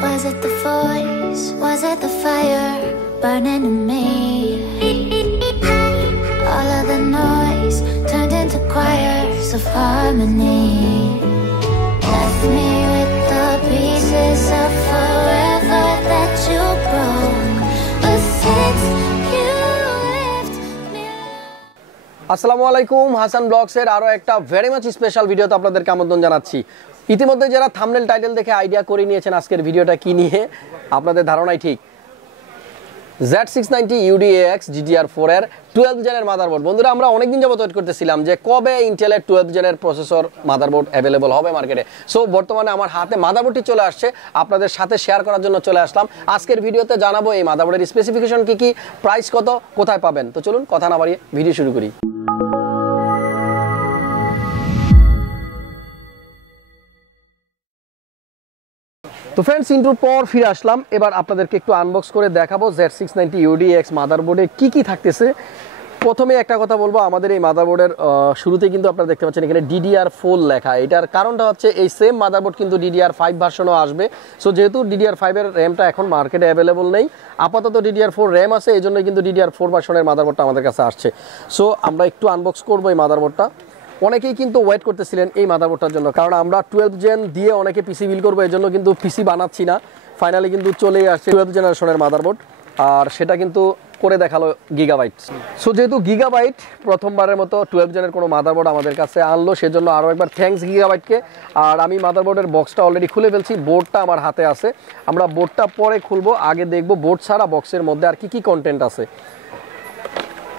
Was it the voice? Was it the fire burning in me? All of the noise turned into choirs of harmony. Left me with the pieces of forever that you broke. But since you left me alone. আসসালামু আলাইকুম, হাসান ব্লগসের আরো একটা very much special ভিডিওতে আপনাদেরকে আমন্ত্রণ জানাচ্ছি। ইতিমধ্যে যারা থাম্বনেল টাইটেল দেখে আইডিয়া করে নিয়েছেন আজকের ভিডিওটা কি নিয়ে, আপনাদের ধারণাই ঠিক। Z690 UDAX DDR4 এর 12th জেনের মাদারবোর্ড। বন্ধুরা, আমরা অনেকদিন যাবত ওয়েট করতেছিলাম যে কবে ইন্টেলের 12th জেনের প্রসেসর মাদারবোর্ড অ্যাভেলেবল হবে মার্কেটে। সো বর্তমানে আমার হাতে মাদারবোর্ডটি চলে আসছে, আপনাদের সাথে শেয়ার করার জন্য চলে আসলাম। আজকের ভিডিওতে জানাবো এই মাদারবোর্ডের স্পেসিফিকেশন কি, প্রাইস কত, কোথায় পাবেন। তো চলুন কথা না বাড়িয়ে ভিডিও শুরু করি। তো ফ্রেন্ডস, ইন্ট্রোর পর ফিরে আসলাম। এবার আপনাদেরকে একটু আনবক্স করে দেখাবো Z690 UDAX মাদারবোর্ডে কি থাকতেছে। প্রথমে একটা কথা বলবো, আমাদের এই মাদারবোর্ডের শুরুতে কিন্তু আপনারা দেখতে পাচ্ছেন এখানে DDR4 লেখা। এটার কারণটা হচ্ছে এই সেম মাদারবোর্ড কিন্তু DDR5 ভার্সনও আসবে। সো যেহেতু DDR5 এর র্যামটা এখন মার্কেটে অ্যাভেলেবল নেই, আপাতত DDR4 র্যাম আছে, এই জন্য কিন্তু DDR4 ভার্সনের মাদারবোর্ডটা আমাদের কাছে আসছে। সো আমরা একটু আনবক্স করবো এই মাদারবোর্ডটা। অনেকেই কিন্তু ওয়েট করতেছিলেন এই মাদারবোর্ডটার জন্য, কারণ আমরা 12 জেন দিয়ে অনেকে পিসি বিল করবো, এই জন্য কিন্তু পিসি বানাচ্ছি না। ফাইনালি কিন্তু চলেই আসছে 12th জেনারেশনের মাদারবোর্ড, আর সেটা কিন্তু করে দেখালো গিগাবাইট। সো যেহেতু গিগাবাইট প্রথমবারের মতো 12 জেনের কোনো মাদারবোর্ড আমাদের কাছে আনলো, সেজন্য আরও একবার থ্যাঙ্কস গিগাবাইটকে। আর আমি মাদারবোর্ডের বক্সটা অলরেডি খুলে ফেলছি, বোর্ডটা আমার হাতে আছে। আমরা বোর্ডটা পরে খুলবো, আগে দেখবো বোর্ড ছাড়া বক্সের মধ্যে আর কি কন্টেন্ট আছে।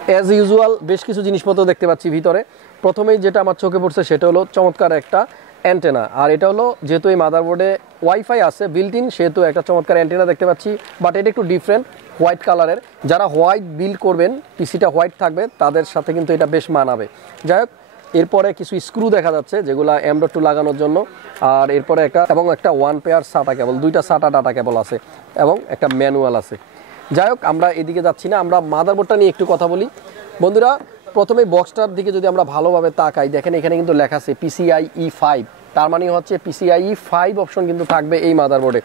অ্যাজ ইউজুয়াল বেশ কিছু জিনিসপত্র দেখতে পাচ্ছি ভিতরে। প্রথমেই যেটা আমার চোখে পড়ছে সেটা হলো চমৎকার একটা অ্যান্টেনা। আর এটা হলো, যেহেতু এই মাদারবোর্ডে ওয়াইফাই আছে বিল্ট ইন, সেহেতু একটা চমৎকার অ্যান্টেনা দেখতে পাচ্ছি। বাট এটা একটু ডিফারেন্ট, হোয়াইট কালারের। যারা হোয়াইট বিল্ড করবেন, পিসিটা হোয়াইট থাকবে, তাদের সাথে কিন্তু এটা বেশ মানাবে। যাই হোক, এরপরে কিছু স্ক্রু দেখা যাচ্ছে যেগুলো M.2 লাগানোর জন্য। আর এরপরে একটা 1 পেয়ার সাটা কেবল, 2টা সাটা ডাটা কেবল আছে এবং একটা ম্যানুয়াল আছে। যাই হোক, আমরা এদিকে যাচ্ছি না, আমরা মাদারবোর্ডটা নিয়ে একটু কথা বলি। বন্ধুরা, প্রথমে বক্সটার দিকে যদি আমরা ভালোভাবে তাকাই, দেখেন এখানে কিন্তু লেখা আছে PCIe 5, তার মানে হচ্ছে PCIe 5 অপশন কিন্তু থাকবে এই মাদারবোর্ডে।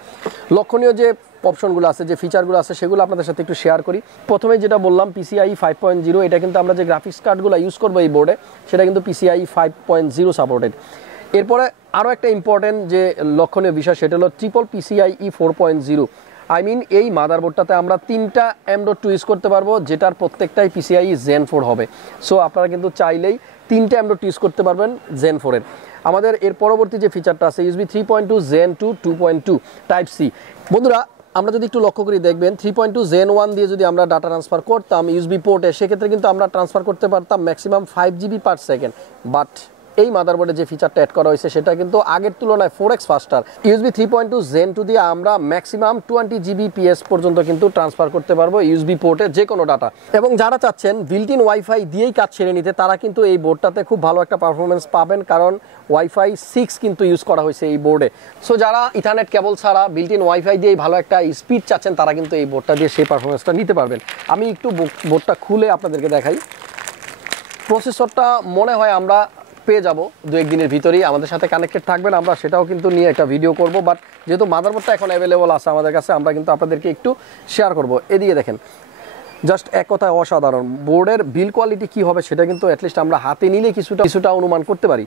লক্ষণীয় যে অপশনগুলো আছে, যে ফিচারগুলো আছে, সেগুলো আপনাদের সাথে একটু শেয়ার করি। প্রথমে যেটা বললাম PCIe 5.0, এটা কিন্তু আমরা যে গ্রাফিক্স কার্ডগুলো ইউজ করবো এই বোর্ডে, সেটা কিন্তু PCIe 5.0 সাপোর্টেড। এরপরে আরও একটা ইম্পর্টেন্ট যে লক্ষণীয় বিষয়, সেটা হলো ট্রিপল PCIe 4.0। এই মাদারবোর্ডটাতে আমরা 3টা M.2 ইউজ করতে পারবো, যেটার প্রত্যেকটাই PCIe Gen 4 হবে। সো আপনারা কিন্তু চাইলেই 3টা M.2 ইউজ করতে পারবেন Gen 4 এর। আমাদের এর পরবর্তী যে ফিচারটা আছে USB 3.2 Gen 2 2.2 টাইপ সি। বন্ধুরা, আমরা যদি একটু লক্ষ্য করি, দেখবেন 3.2 Gen 1 দিয়ে যদি আমরা ডাটা ট্রান্সফার করতাম USB পোর্টে, সেক্ষেত্রে কিন্তু আমরা ট্রান্সফার করতে পারতাম maximum 5 GB per second. But এই মাদারবোর্ডে যে ফিচারটা অ্যাড করা হয়েছে, সেটা কিন্তু আগের তুলনায় 4x ফাস্টার। USB 3.2 Gen 2 দিয়ে আমরা ম্যাক্সিমাম 20 Gbps পর্যন্ত কিন্তু ট্রান্সফার করতে পারবো USB পোর্টে যে কোনো ডাটা। এবং যারা চাচ্ছেন বিল্ট ইন ওয়াইফাই দিয়েই কাজ ছেড়ে নিতে, তারা কিন্তু এই বোর্ডটাতে খুব ভালো একটা পারফরমেন্স পাবেন, কারণ ওয়াইফাই 6 কিন্তু ইউজ করা হয়েছে এই বোর্ডে। সো যারা ইথারনেট কেবল ছাড়া বিল্ট ইন ওয়াইফাই দিয়েই ভালো একটা স্পিড চাচ্ছেন, তারা কিন্তু এই বোর্ডটা দিয়ে সেই পারফরমেন্সটা নিতে পারবেন। আমি একটু বোর্ডটা খুলে আপনাদেরকে দেখাই। প্রসেসরটা মনে হয় আমরা পেয়ে যাবো 2-1 দিনের ভিতরেই, আমাদের সাথে কানেক্টেড থাকবেন, আমরা সেটাও কিন্তু নিয়ে একটা ভিডিও করব। বাট যেহেতু মাদারবোর্ডটা এখন অ্যাভেলেবল আছে আমাদের কাছে, আমরা কিন্তু আপনাদেরকে একটু শেয়ার করব। এদিকে দেখেন, জাস্ট এক কথায় অসাধারণ। বোর্ডের বিল কোয়ালিটি কী হবে সেটা কিন্তু অ্যাটলিস্ট আমরা হাতে নিলে কিছুটা অনুমান করতে পারি।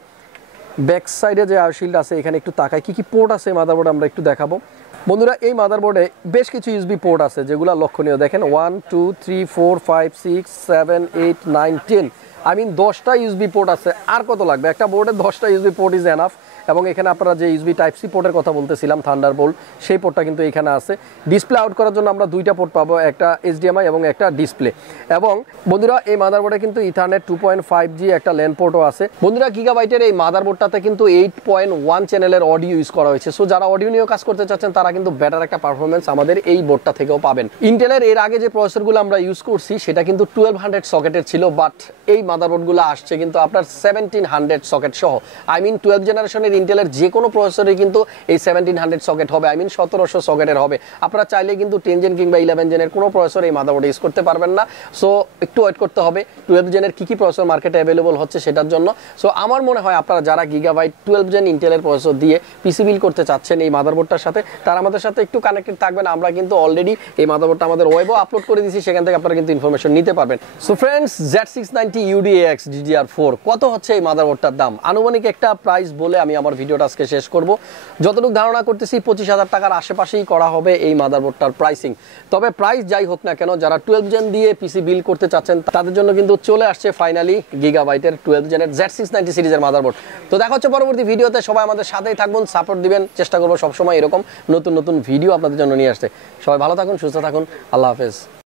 ব্যাক সাইডে যে শিল্ড আছে, এখানে একটু তাকাই কি পোর্ট আছে মাদারবোর্ডে, আমরা একটু দেখাবো। বন্ধুরা, এই মাদারবোর্ডে বেশ কিছু USB পোর্ট আছে যেগুলো লক্ষণীয়। দেখেন 1 2 3 4 5 6 7 8 9 10, 10টা USB পোর্ট আছে। আর কত লাগবে? একটা বোর্ডে 10টা USB পোর্ট ইজ এনাফ। এবং এখানে আপনারা যে USB টাইপ সি পোর্টের কথা বলতেছিলাম, থান্ডারবোল্ট, সেই পোর্টটা কিন্তু এখানে আছে। ডিসপ্লে আউট করার জন্য আমরা 2টা পোর্ট পাবো, একটা HDMI এবং একটা ডিসপ্লে। এবং বন্ধুরা, এই মাদারবোর্ডে কিন্তু ইথারনেট 2.5G একটা ল্যান পোর্টও আছে। বন্ধুরা, গিগাবাইটের এই মাদারবোর্ডটাতে কিন্তু 8.1 চ্যানেলের অডিও ইউজ করা হয়েছে। সো যারা অডিও নিয়েও কাজ করতে চাচ্ছেন, তারা কিন্তু বেটার একটা পারফরমেন্স আমাদের এই বোর্ডটা থেকেও পাবেন। ইন্টেলের এর আগে যে প্রসেসরগুলো আমরা ইউজ করছি, সেটা কিন্তু 1200 সকেটের ছিল। বাট এই মাদারবোর্ডগুলো আসছে কিন্তু আপনার 1700 সকেট সহ, আই মিন 12 জেনারেশনের ইন্টেলের যে কোনো প্রসেসরে কিন্তু এই 1700 সকেট হবে, আই মিন 1700 সকেটের হবে। আপনারা চাইলে কিন্তু 10 জেন কিংবা 11 জেনের কোনো প্রসেসর এই মাদারবোর্ড ইউজ করতে পারবেন না। সো একটু ওয়েট করতে হবে 12 জেনের কী প্রসেসর মার্কেটে অ্যাভেলেবল হচ্ছে সেটার জন্য। সো আমার মনে হয় আপনারা যারা গিগাবাইট 12 জেন ইন্টেলের প্রসেসর দিয়ে পিসি বিল করতে চাচ্ছেন এই মাদারবোর্ডটার সাথে, তারা আমাদের সাথে একটু কানেক্টেড থাকবেন। আমরা কিন্তু অলরেডি এই মাদারবোর্ডটা আমাদের ওয়েবও আপলোড করে দিয়েছি, সেখান থেকে আপনারা কিন্তু ইনফরমেশন নিতে পারবেন। So friends, Z690 UDX DDR4 কত হচ্ছে এই মাদারবোর্ডটার দাম? আনুমানিক একটা প্রাইস বলে আমি আমার ভিডিওটা আজকে শেষ করব। যতটুকু ধারণা করতেছি 25,000 টাকার আশেপাশেই করা হবে এই মাদারবোর্ডটার প্রাইসিং। তবে প্রাইস যাই হোক না কেন, যারা 12 জেন দিয়ে পিসি বিল করতে চাচ্ছেন তাদের জন্য কিন্তু চলে আসছে ফাইনালি গিগাবাইটের 12 জেনের Z690 সিরিজের মাদারবোর্ড। তো দেখা হচ্ছে পরবর্তী ভিডিওতে। সবাই আমাদের সাথেই থাকবেন, সাপোর্ট দিবেন, চেষ্টা করবো সবসময় এরকম নতুন নতুন ভিডিও আপনাদের জন্য নিয়ে আসতে। সবাই ভালো থাকুন, সুস্থ থাকুন, আল্লাহ হাফেজ।